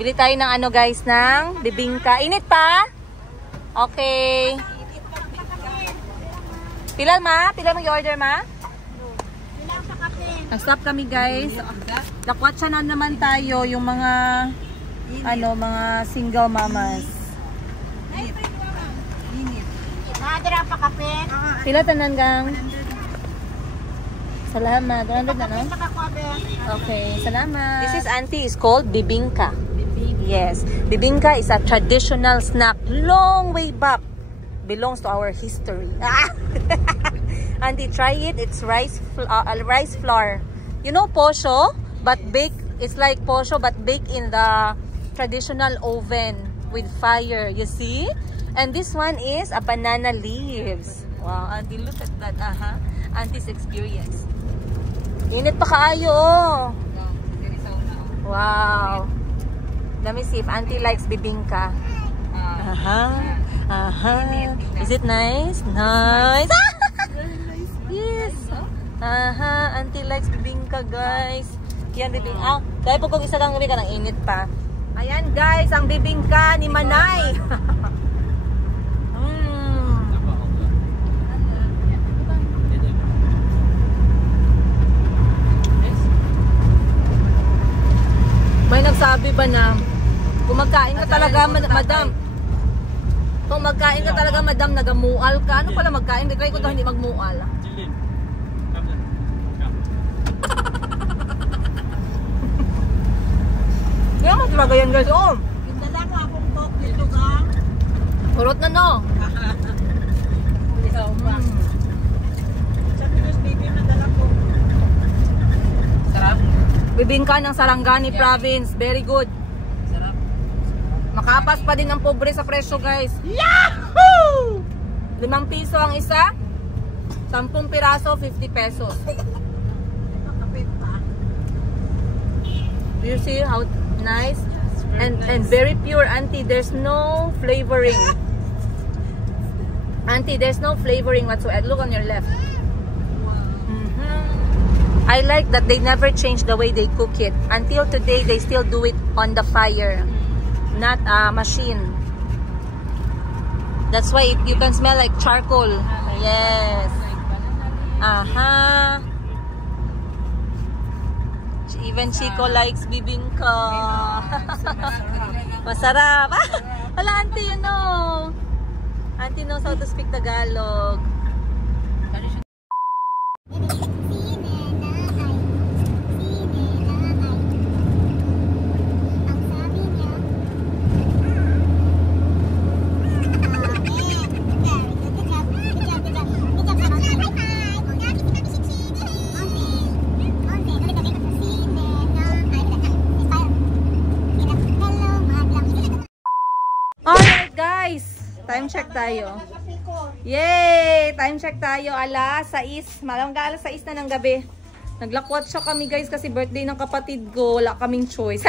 Bili tayo ng ano guys, ng bibingka. Init pa? Okay. Pila ma? Pila mag-order ma? Nag-stop kami guys. Lakwatsa na naman tayo yung mga ano, mga single mamas. Nadira pa kape. Pila tanan gang? Salamat. 100 na no? Okay, salamat. This is auntie is called bibingka. Yes, bibingka is a traditional snack long way back. Belongs to our history. Auntie, try it. It's rice flour. You know posho, but baked. It's like posho, but baked in the traditional oven with fire. You see? And this one is a banana leaves. Wow, Auntie, look at that. Auntie's experience. Init pa kaayo. Wow. Let me see if Auntie likes bibingka. Is it nice? Nice. Yes. Auntie likes bibingka, guys. Yan bibingka. Dahil po kung isa lang gabi ka nang init pa. Ayan guys, ang bibingka ni Manay. May nagsabi ba na kung magkain ka talaga, madam, kung magkain ka talaga, madam, nagamual ka. Ano pala magkain? Try ko to hindi magmual. Yan mo talaga yan guys. Oh, Dala ko akong coke dito gang. urot na no. Sarap. Bibingka ng Sarangani Province. Very good. Sarap. Makapas pa din ang pobre sa presyo guys. Yahoo! 5 piso ang isa. 10 piraso, 50 pesos. Do you see how nice? And very pure, Auntie. There's no flavoring. Auntie, there's no flavoring whatsoever. Look on your left. I like that they never change the way they cook it. Until today, they still do it on the fire, not a machine. That's why you can smell like charcoal. Yes. Even Chico likes bibingka. Masarap. Wala, Auntie, you know. Auntie knows how to speak Tagalog. Time check tayo. Yay! Time check tayo. Alas 6. Malangga alas 6 na ng gabi. Naglakwat siya kami guys kasi birthday ng kapatid ko. Wala kaming choice.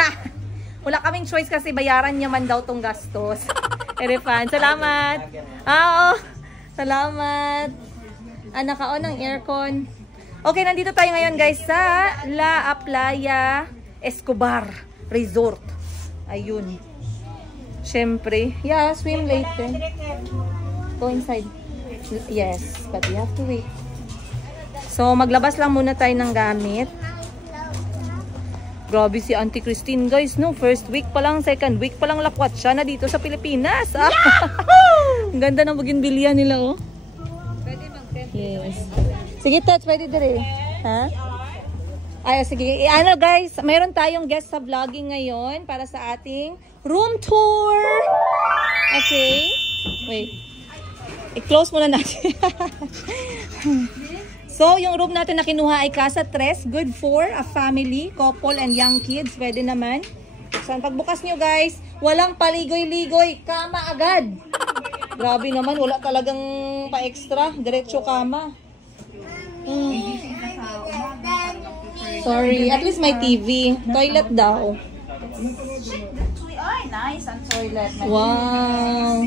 Wala kaming choice kasi bayaran niya man daw tong gastos. Erefan, salamat. Oo. Salamat. Naka-on ang aircon. Okay, nandito tayo ngayon guys sa La Playa Escobar Resort. Ayun. Siyempre. Yeah, swim later. Go inside. Yes, but we have to wait. So, maglabas lang muna tayo ng gamit. Grabe si Auntie Christine, guys, no? First week pa lang, second week pa lang lakwat siya na dito sa Pilipinas. Ang ganda ng bougainvillea nila, oh. Pwede mag-tent. Yes. Sige, Tats, pwede dire. Ha? Ay, sige. Ano, guys, mayroon tayong guest sa vlogging ngayon para sa ating room tour. Okay. Wait. I-close muna natin. So, yung room natin na kinuha ay Casa 3. Good for a family, couple, and young kids. Pwede naman. So, pagbukas nyo guys, walang paligoy-ligoy. Kama agad. Grabe naman. Wala talagang pa-extra. Diretso kama. Sorry. At least may TV. Toilet daw. Ay, nice ang toilet. Wow.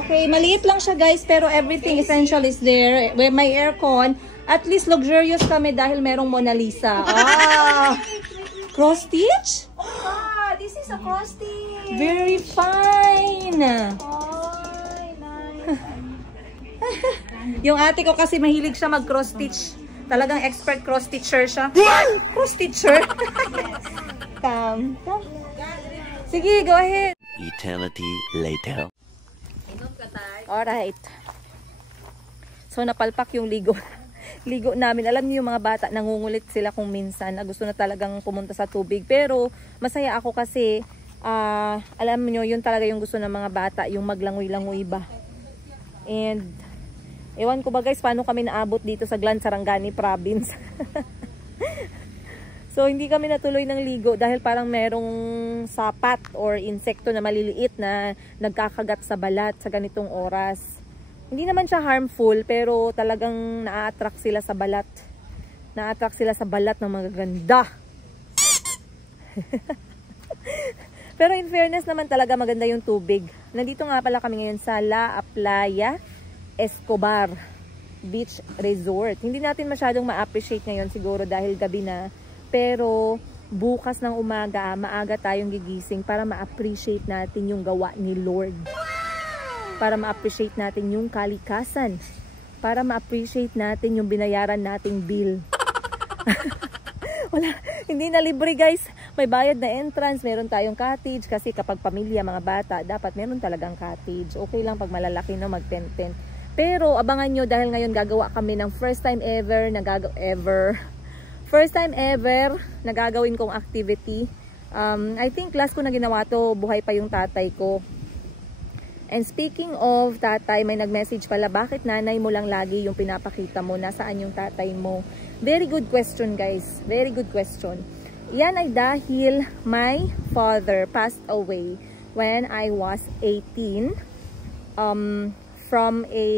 Okay. Maliit lang siya guys, pero everything essential is there. May aircon. At least luxurious kami dahil merong Mona Lisa. Cross stitch? Ah, this is a cross stitch. Very fine. Oh, nice. Yung ate ko kasi mahilig siya mag-cross stitch. Talagang expert cross stitcher siya. Cross stitcher? Come. Sige, go ahead. Eternity later. Alright. So, napalpak yung ligo. Ligo namin. Alam niyo yung mga bata, nangungulit sila kung minsan na gusto na talagang pumunta sa tubig. Pero, masaya ako kasi, alam niyo, yun talaga yung gusto ng mga bata, yung maglangoy-langoy ba. And, ewan ko ba guys, paano kami naabot dito sa Glan Sarangani Province. So, hindi kami natuloy ng ligo dahil parang merong sapat or insekto na maliliit na nagkakagat sa balat sa ganitong oras. Hindi naman siya harmful, pero talagang na-attract sila sa balat. Na-attract sila sa balat ng mga ganda. Pero in fairness naman talaga maganda yung tubig. Nandito nga pala kami ngayon sa La Playa Escobar Beach Resort. Hindi natin masyadong ma-appreciate ngayon siguro dahil gabi na. Pero bukas ng umaga, maaga tayong gigising para ma-appreciate natin yung gawa ni Lord. Para ma-appreciate natin yung kalikasan. Para ma-appreciate natin yung binayaran nating bill. Wala, hindi na libre guys. May bayad na entrance, meron tayong cottage. Kasi kapag pamilya, mga bata, dapat meron talagang cottage. Okay lang pag malalaki na mag-tent-tent. Pero abangan nyo dahil ngayon gagawa kami ng first time ever nagagawin kong activity. I think last ko na ginawa to, buhay pa yung tatay ko. And speaking of tatay, may nag-message pala, bakit nanay mo lang lagi yung pinapakita mo? Nasaan yung tatay mo? Very good question guys. Very good question. Yan ay dahil my father passed away when I was 18 from a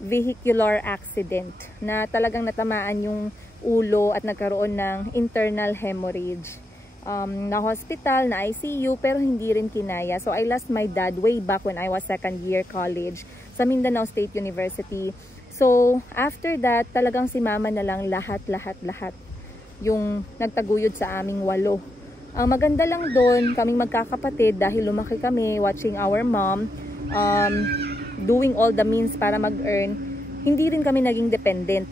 vehicular accident na talagang natamaan yung ulo at nagkaroon ng internal hemorrhage. Na hospital, na ICU, pero hindi rin kinaya. So I lost my dad way back when I was second year college sa Mindanao State University. So after that, talagang si mama na lang lahat yung nagtaguyod sa aming 8. Ang maganda lang doon, kaming magkakapatid dahil lumaki kami watching our mom, doing all the means para mag-earn, hindi rin kami naging dependent.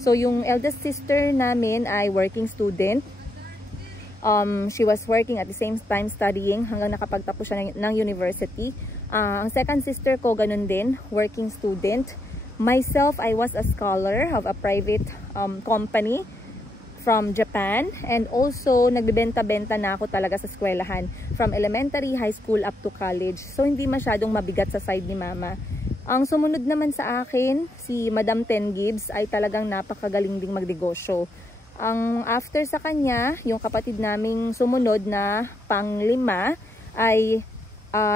So, yung eldest sister namin ay working student. She was working at the same time studying hanggang nakapagtapos siya ng university. Ang second sister ko, ganun din, working student. Myself, I was a scholar of a private company from Japan. And also, nagbibenta-benta na ako talaga sa eskwelahan. From elementary, high school, up to college. So, hindi masyadong mabigat sa side ni mama. Ang sumunod naman sa akin, si Madam Ten Gibbs, ay talagang napakagaling ding magnegosyo. Ang after sa kanya, yung kapatid naming sumunod na pang-5 ay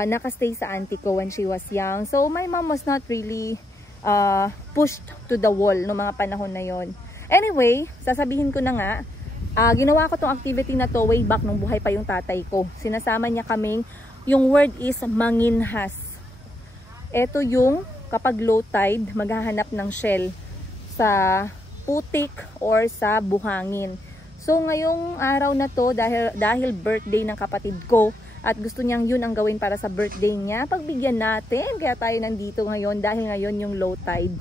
nakastay sa auntie ko when she was young. So my mom was not really pushed to the wall no mga panahon na yon. Anyway, sasabihin ko na nga, ginawa ko tong activity na to way back nung buhay pa yung tatay ko. Sinasama niya kaming, yung word is manginhas. Ito yung kapag low tide, maghahanap ng shell sa putik or sa buhangin. So ngayong araw na to, dahil birthday ng kapatid ko at gusto niyang yun ang gawin para sa birthday niya, pagbigyan natin. Kaya tayo nandito ngayon dahil ngayon yung low tide.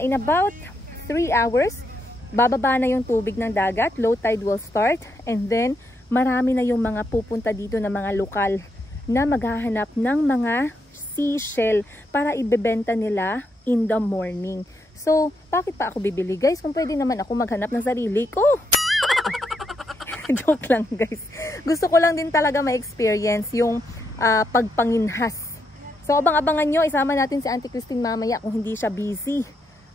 In about 3 hours, bababa na yung tubig ng dagat, low tide will start, and then marami na yung mga pupunta dito na mga lokal na maghahanap ng mga seashell para ibebenta nila in the morning. So, bakit pa ako bibili guys? Kung pwede naman ako maghanap ng sarili ko. Joke lang guys. Gusto ko lang din talaga ma-experience yung pagpanginhas. So, abang-abangan nyo. Isama natin si Auntie Christine mamaya kung hindi siya busy.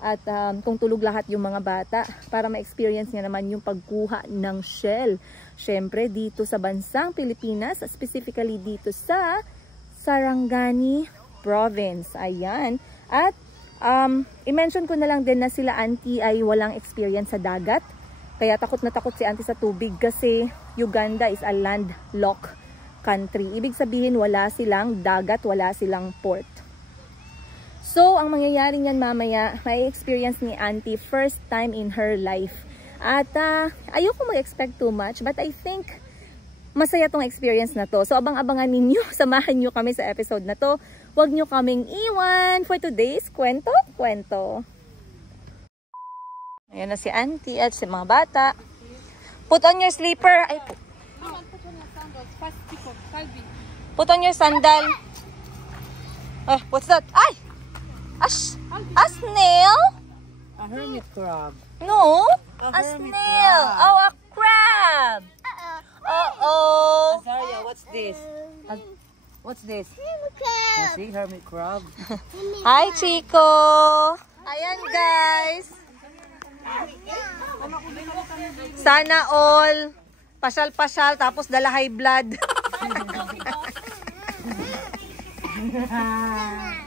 At kung tulog lahat yung mga bata para ma-experience niya naman yung pagkuha ng shell. Syempre dito sa bansang Pilipinas, specifically dito sa Sarangani Province. Ayan. At i-mention ko na lang din na sila auntie ay walang experience sa dagat. Kaya takot na takot si auntie sa tubig kasi Uganda is a landlocked country. Ibig sabihin wala silang dagat, wala silang port. So, ang mangyayari niyan mamaya, may experience ni auntie first time in her life At ayoko mag-expect too much, but I think masaya tong experience na to. So abang-abangan ninyo, samahan nyo kami sa episode na to. Huwag nyo kaming iwan for today's kwento-kwento. Ayan na si auntie at si mga bata. Put on your slipper. Ay, put on your sandal. What's that? Ay! A snail? A hermit crab. No, a hermit snail. crab. Oh, a crab. Uh-oh. Azaria, what's this? What's this? You see, hermit crab. Hi, Chico. Ayan, guys. Sana all pasyal-pasyal tapos dala high blood.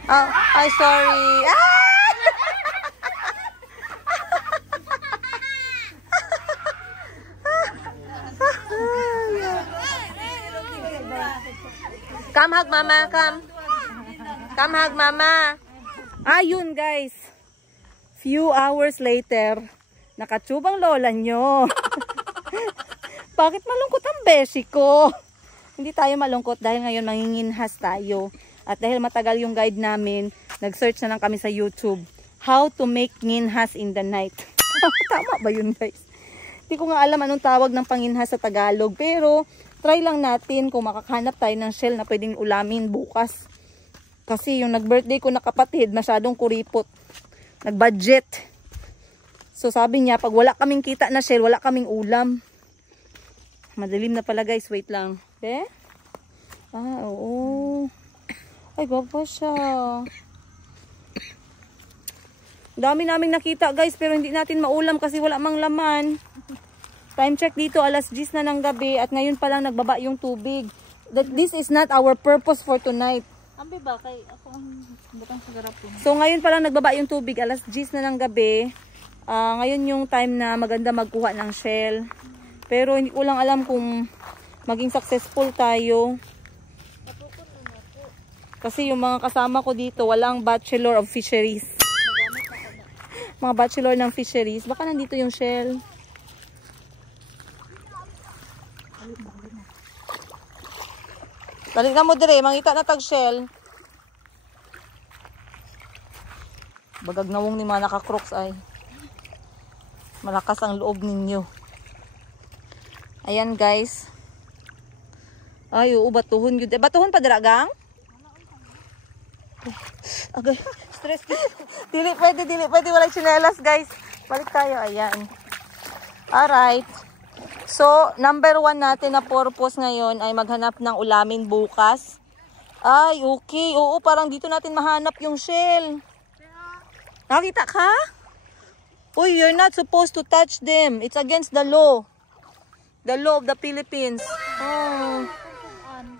Oh, ay, sorry. Come hug mama, come. Come hug mama. Ayun, guys. Few hours later, nakatubang lola nyo. Bakit malungkot ang beshi ko? Hindi tayo malungkot dahil ngayon manginginhas tayo. At dahil matagal yung guide namin, nag-search na lang kami sa YouTube. How to make nginhas in the night. Tama ba yun, guys? Hindi ko nga alam anong tawag ng panginhas sa Tagalog. Pero, try lang natin kung makakahanap tayo ng shell na pwedeng ulamin bukas. Kasi yung nag-birthday ko na kapatid, masyadong kuripot. Nag-budget. So, sabi niya, pag wala kaming kita na shell, wala kaming ulam. Madilim na pala, guys. Wait lang. Eh? Oo. Ay, baba siya. Dami naming nakita, guys, pero hindi natin maulam kasi wala mang laman. Time check dito, alas 10 na ng gabi at ngayon pa lang nagbaba yung tubig. This is not our purpose for tonight. Ambi ba? Kay ako ang butang sa garapon. So, ngayon pa lang nagbaba yung tubig, alas 10 na ng gabi. Ngayon yung time na maganda magkuha ng shell. Pero hindi ko lang alam kung maging successful tayo. Kasi yung mga kasama ko dito, walang Bachelor of Fisheries. Mga Bachelor ng Fisheries. Baka nandito yung shell. Balik na mo dire, mangita na tag shell. Bagag nawong ni mga naka-crooks ay. Malakas ang loob ninyo. Ayan, guys. Ay, oo, batuhon yun. Batuhon pa diragang? Okay, stress. Dili pwede walang tsinelas, guys. Balik tayo, ayan. Alright. So, number 1 natin na purpose ngayon ay maghanap ng ulamin bukas. Ay, okay. Oo, parang dito natin mahanap yung shell. Nakita ka? Uy, you're not supposed to touch them. It's against the law. The law of the Philippines. Oh.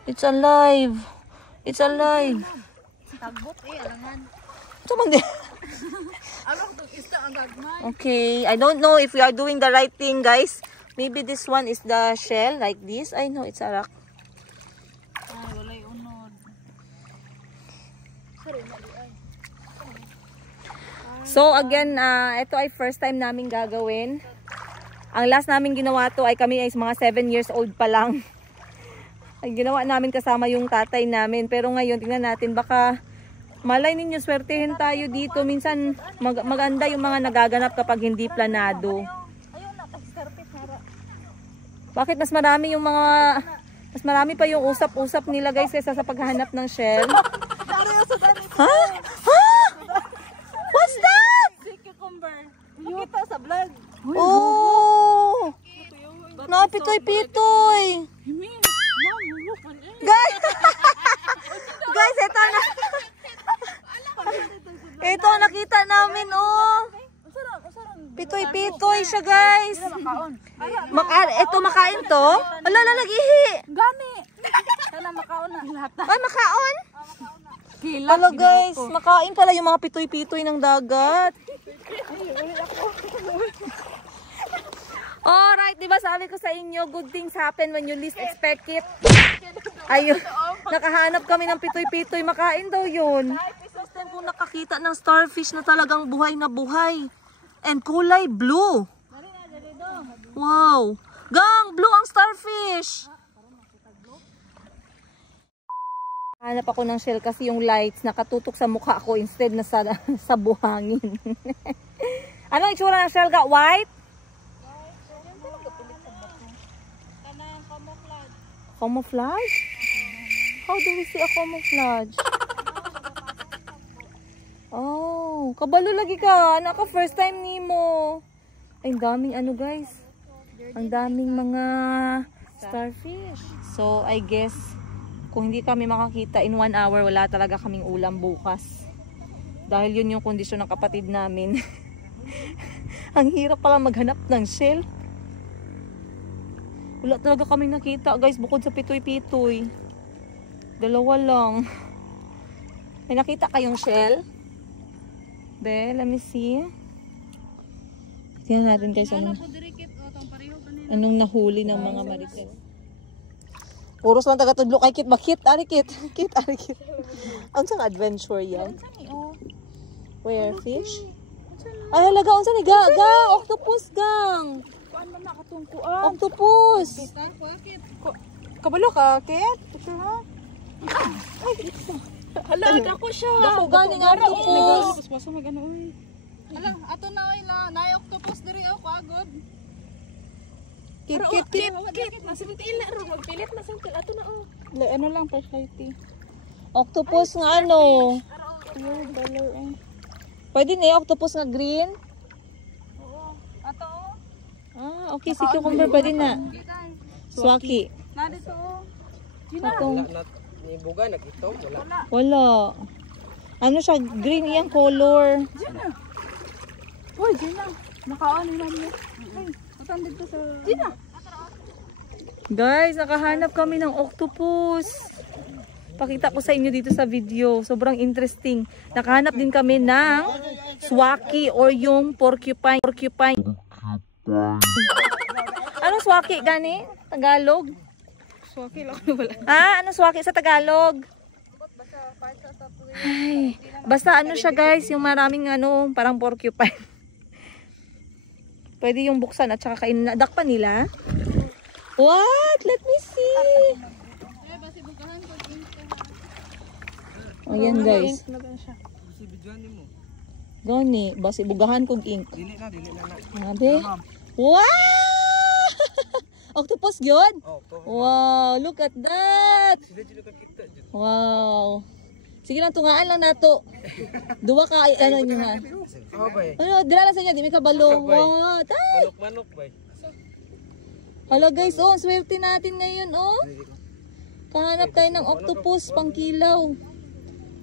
It's alive. It's alive. Tagbot alangan. Okay, I don't know if we are doing the right thing, guys. Maybe this one is the shell, like this. I know it's a rock. Ay, walay unod. So again, ito ay first time namin gagawin. Ang last namin ginawa to ay kami ay mga 7 years old pa lang. Ay ginawa namin kasama yung tatay namin. Pero ngayon, tingnan natin, baka malay ninyo, swertehin tayo dito. Minsan maganda yung mga nagaganap kapag hindi planado. Bakit mas marami yung mga, mas marami pa yung usap-usap nila, guys, kaysa sa paghahanap ng shell? Ha? Ha? What's that? Cucumber. Kita sa vlog. Oh! Napitoy-pitoy! Guys! Guys, ito na. Ito, nakita namin, oh. Pitoy-pitoy siya, guys. Ito, makain to? Ala, lalagihi. Gani. Sana makaon na. Ay, makaon? Kilap. Ala, guys, makain pala yung mga pitoy-pitoy ng dagat. Alright, diba sabi ko sa inyo, good things happen when you least expect it. Ayun, nakahanap kami ng pitoy-pitoy, makain daw yun. First time kong nakakita ng starfish na talagang buhay na buhay. And kulay blue. Wow! Gang! Blue ang starfish! Hanap ako ng shell kasi yung lights nakatutok sa mukha ko instead na sa buhangin. Anong itsura ng shell ga? White? Camouflage? How do we see a camouflage? Oh, kabalo lagi ka. Naka first time nimo. Ay, ang daming ano guys. Ang daming mga starfish. So, I guess kung hindi kami makakita in 1 hour, wala talaga kaming ulam bukas. Dahil yun yung kondisyon ng kapatid namin. Ang hirap pala maghanap ng shell. Wala talaga kaming nakita guys, bukod sa pitoy-pitoy. 2 lang. May nakita kayong shell? Be, let me see. Tingnan natin guys anong nahuli ng mga marites. Puros lang taga-tudlo kay Kit. Bakit? Ari Kit. Kit, Ari Kit. Ang sang adventure yan. Where? Fish? Ay, halaga. Ang saan ni? Gang! Octopus, gang! Kuan man nakatungkuan. Octopus! Kabalo ka, Kit? Picture ha? Hala, dako siya. Dako gani nga octopus. Basta mag-ano oy. Hala, ato na oy na octopus diri ako agod. Kit. Masimtil na ro magpilit na simple ato na oh. Ano lang flashlight. Octopus nga ano? Color eh. Pwede na octopus nga green? Oo. Ato oh. Ah, okay. Si cucumber pwede na. Swaki. Na dito oh. Atong Ibuga nagito wala. wala. Ano siya? Green iyang color. Diyan na. Uy, diyan na. Nakaon na mo. Ay, saan dito sa... Diyan na. Guys, nakahanap kami ng octopus. Pakita ko sa inyo dito sa video. Sobrang interesting. Nakahanap din kami ng swaki or yung porcupine. Anong swaki gani? Tagalog? Swaki lang wala. Ah, ano swaki sa Tagalog? Ay, basta ano siya guys, yung maraming ano, parang porcupine. Pwede yung buksan at saka kainin na. Dakpan nila? What? Let me see. Ayan guys. Gani, basi bugahan kog ink. Dili na. Sabi? Wow! Octopus yun? Wow, look at that. Wow. Sige lang, tungaan lang nato. Duwa ka, ano nyo nga. Ano, dila lang sa inyo, di may kabalo. Wow, tay! Manok bay. Hello guys, oh, swerte natin ngayon, oh. Kahanap tayo ng octopus, pangkilaw.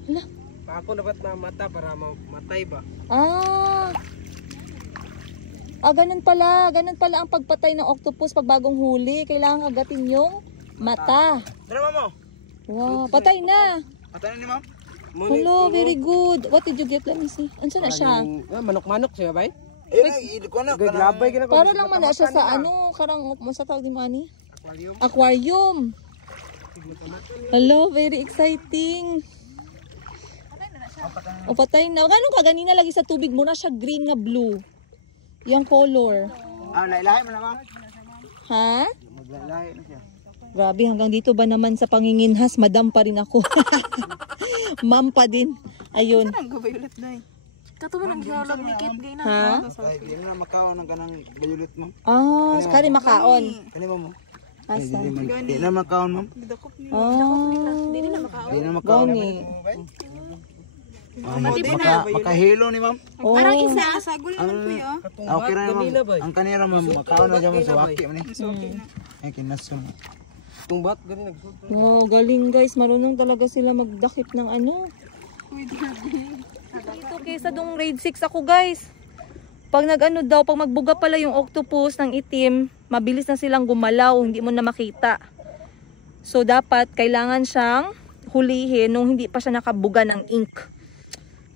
Hala. Ako dapat na mata para matay ba? Ganun pala ang pagpatay ng octopus pag bagong huli. Kailangan kagatin yung mata. Tara mo. Wow, patay na. Patay na ni ma'am. Hello, very good. What did you get? Let me see. Ansa na siya? Manok-manok siya bay? Ili ko na. Gagabay ka na. Para lang man na siya sa ano, karang sa tawag di mani? Aquarium. Hello, very exciting. O patay na. Ganun ka, ganina lagi sa tubig mo na siya green nga blue. Yung color. Lailahi mo na ma'am. Ha? Maglailahi na siya. Grabe, hanggang dito ba naman sa panginginhas, madam pa rin ako. Ma'am pa din. Ayun. Ang gabayulit na eh. Kato mo nang gihalog ni Kit gay na. Ha? Hindi mo na makaon ng kanang bayulit ma'am. Ah, sakari makaon. Kani mo. Asa? Hindi na makaon ma'am. Hindi na makaon. Hindi na makaon. Gani. Makahilo ni ma'am. Oh. Parang isa sagol naman po yo. Okay na ma'am. Ang kanira ma'am, makaon na dyan sa waki man eh. Ay kinasam. Tumbat gani nagsud. Oh, galing guys. Marunong talaga sila magdakip ng ano. Dito kaysa dong grade 6 ako guys. Pag nag-ano daw, pag magbuga pala yung octopus ng itim, mabilis na silang gumalaw, hindi mo na makita. So dapat kailangan siyang hulihin nung hindi pa siya nakabuga ng ink.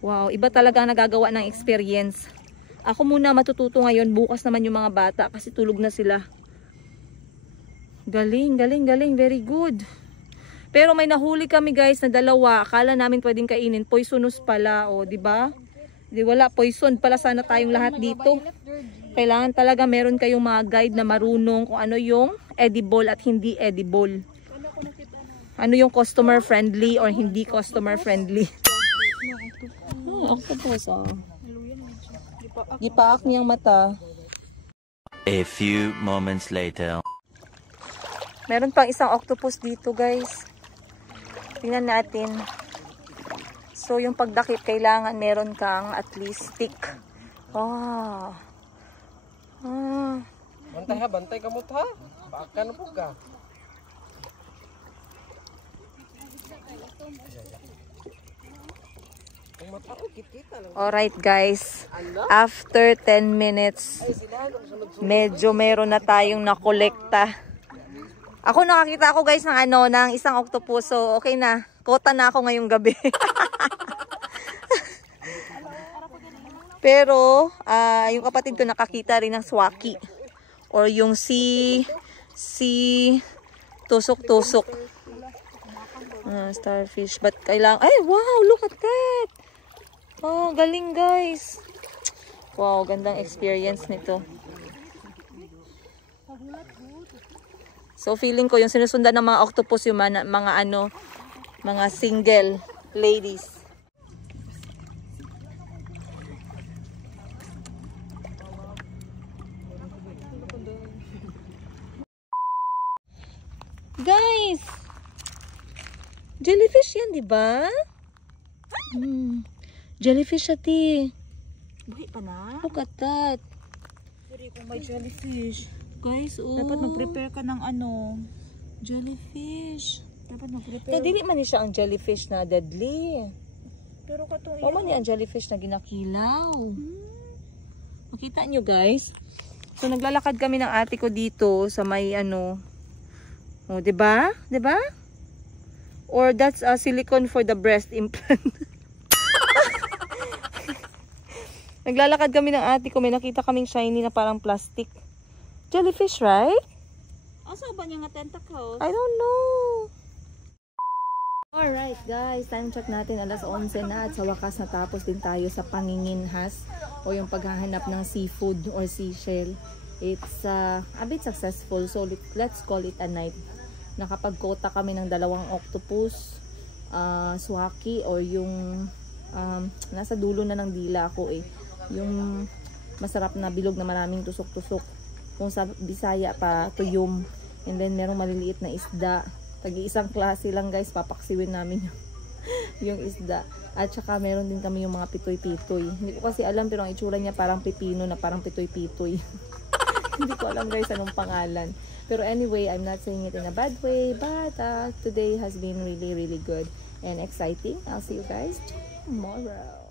Wow, iba talaga ang nagagawa ng experience. Ako muna matututo ngayon, bukas naman yung mga bata kasi tulog na sila. Galing, very good. Pero may nahuli kami guys na 2. Akala namin pwedeng kainin, poisonous pala, oh, di ba? Di wala poison pala sana tayong lahat dito. Kailangan talaga meron kayong mga guide na marunong kung ano yung edible at hindi edible. Ano yung customer friendly or hindi customer friendly. Octopus gipaak niyang mata. A few moments later. Meron pang isang octopus dito, guys. Tingnan natin. So, yung pagdakip, kailangan meron kang at least stick. Oh. Bantay ha, bantay kamot ha. Baka na po ka. Alright, guys. After 10 minutes, medyo meron na tayong nakolekta. Ako nakakita ako, guys, ng ng isang octopus. So, okay na. Kota na ako ngayong gabi. Pero, yung kapatid ko nakakita rin ng swaki. Or yung si tusok-tusok. Starfish. But kailangan, ay wow, look at that. Oh, galing guys. Wow, gandang experience nito. So feeling ko yung sinusundan ng mga octopus yung mga single ladies. Guys, jellyfish yan, di ba? Jellyfish ati. Buhay pa na? Look at that. Pero kung may jellyfish, Guys, dapat mag-prepare ka ng jellyfish. Dapat mag-prepare. Dili man ni siya ang jellyfish na deadly. Pero katong O man ni ang jellyfish na ginakilaw. Makita nyo guys. So naglalakad kami ng ate ko dito sa may Oh, 'di ba? 'Di ba? Or that's a silicone for the breast implant. Naglalakad kami ng ate ko, may nakita kaming shiny na parang plastic. Jellyfish, right? asa ba niya nga tentacles? I don't know. Alright guys, time check natin, alas 11 na at sa wakas natapos din tayo sa panginginhas o yung paghahanap ng seafood or seashell. It's a bit successful, so let's call it a night. Nakapagkota kami ng 2 octopus, swaki or yung nasa dulo na ng dila ko yung masarap na bilog na maraming tusok-tusok. Kung sa Bisaya pa, tuyom. And then merong maliliit na isda. Tagi-isang klase lang guys, papaksiwin namin yung isda. At saka meron din kami yung mga pitoy-pitoy. Hindi ko kasi alam pero ang itsura niya parang pipino na parang pitoy-pitoy. Hindi ko alam guys anong pangalan. Pero anyway, I'm not saying it in a bad way. But today has been really, really good and exciting. I'll see you guys tomorrow.